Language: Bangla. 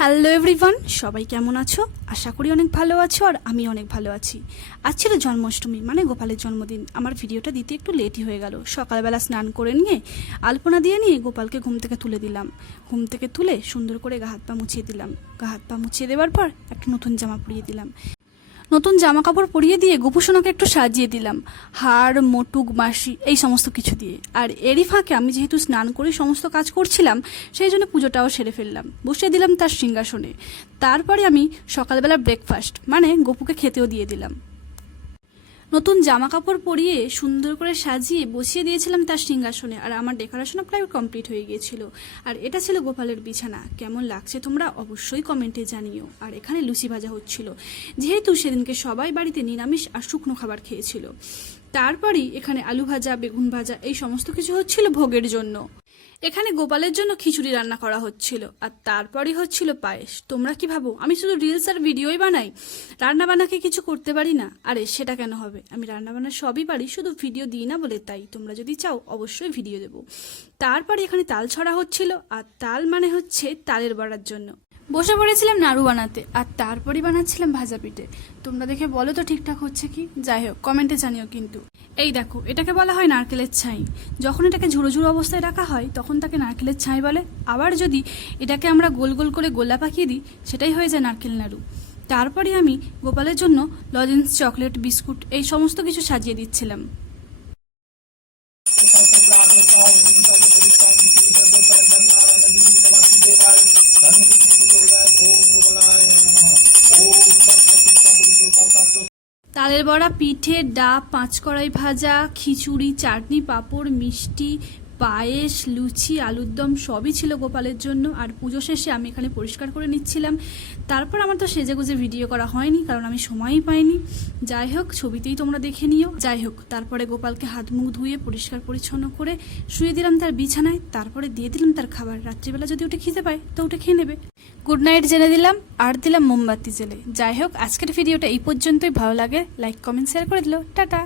হ্যালো এভরিওয়ান, সবাই কেমন আছো? আশা করি অনেক ভালো আছো আর আমি অনেক ভালো আছি। আজ ছিল জন্মাষ্টমী, মানে গোপালের জন্মদিন। আমার ভিডিওটা দিতে একটু লেটই হয়ে গেল। সকালবেলা স্নান করে নিয়ে আলপনা দিয়ে নিয়ে গোপালকে ঘুম থেকে তুলে দিলাম। ঘুম থেকে তুলে সুন্দর করে গা হাত পা মুছিয়ে দিলাম। গা হাত পা মুছিয়ে দেওয়ার পর একটা নতুন জামা পরিয়ে দিলাম। নতুন জামা কাপড় পরিয়ে দিয়ে গোপুসোনাকে একটু সাজিয়ে দিলাম, হাড় মোটুক বাঁশি এই সমস্ত কিছু দিয়ে। আর এরই ফাঁকে আমি যেহেতু স্নান করে সমস্ত কাজ করছিলাম, সেই জন্য পুজোটাও সেরে ফেললাম, বসিয়ে দিলাম তার সিংহাসনে। তারপরে আমি সকালবেলা ব্রেকফাস্ট মানে গোপুকে খেতেও দিয়ে দিলাম। নতুন জামা কাপড় পরিয়ে সুন্দর করে সাজিয়ে বসিয়ে দিয়েছিলাম তার সিংহাসনে। আর আমার ডেকোরেশনও প্রায় কমপ্লিট হয়ে গিয়েছিল। আর এটা ছিল গোপালের বিছানা। কেমন লাগছে তোমরা অবশ্যই কমেন্টে জানিও। আর এখানে লুচি ভাজা হচ্ছিল, যেহেতু সেদিনকে সবাই বাড়িতে নিরামিষ আর শুকনো খাবার খেয়েছিল। তারপরেই এখানে আলু ভাজা, বেগুন ভাজা এই সমস্ত কিছু হচ্ছিল ভোগের জন্য। এখানে গোপালের জন্য খিচুড়ি রান্না করা হচ্ছিল, আর তারপরই হচ্ছিল পায়েস। তোমরা কি ভাবো আমি শুধু রিলস আর ভিডিওই বানাই, রান্না বান্নাকে কিছু করতে পারি না? আরে সেটা কেন হবে, আমি রান্না বান্না সবই পারি, শুধু ভিডিও দিই না বলে তাই। তোমরা যদি চাও অবশ্যই ভিডিও দেবো। তারপরে এখানে তাল ছড়া হচ্ছিল, আর তাল মানে হচ্ছে তালের বড়ার জন্য। বসে পড়েছিলাম নাড়ু বানাতে, আর তারপরেই বানাচ্ছিলাম ভাজা পিঠে। তোমরা দেখে বলো তো ঠিকঠাক হচ্ছে কি? যাই হোক, কমেন্টে জানিও কিন্তু। এই দেখো, এটাকে বলা হয় নারকেলের ছাই। যখন এটাকে ঝুড়ো ঝুড়ো অবস্থায় রাখা হয় তখন তাকে নারকেলের ছাই বলে। আবার যদি এটাকে আমরা গোল গোল করে গোলা পাকিয়ে দিই, সেটাই হয়ে যায় নারকেল নাড়ু। তারপরে আমি গোপালের জন্য লজেন্স, চকলেট, বিস্কুট এই সমস্ত কিছু সাজিয়ে দিচ্ছিলাম। তালের বড়া, পিঠে, ডাব, পাঁচ কড়াই ভাজা, খিচুড়ি, চাটনি, পাঁপড়, মিষ্টি, পায়েস, লুচি, আলুর দম সবই ছিল গোপালের জন্য। আর পুজো শেষে আমি এখানে পরিষ্কার করে নিচ্ছিলাম। তারপর আমার তো সেজে গুজে ভিডিও করা হয়নি, কারণ আমি সময়ই পাইনি। যাই হোক, ছবিতেই তোমরা দেখে নিও। যাই হোক, তারপরে গোপালকে হাত মুখ ধুয়ে পরিষ্কার পরিচ্ছন্ন করে শুয়ে দিলাম তার বিছানায়। তারপরে দিয়ে দিলাম তার খাবার। রাত্রিবেলা যদি উঠে খিদে পায় তো উঠে খেয়ে নেবে। গুড নাইট জেনে দিলাম, আর দিলাম মোমবাতি জেলে। যাই হোক, আজকের ভিডিওটা এই পর্যন্তই। ভালো লাগে লাইক, কমেন্ট, শেয়ার করে দিল। টাটা।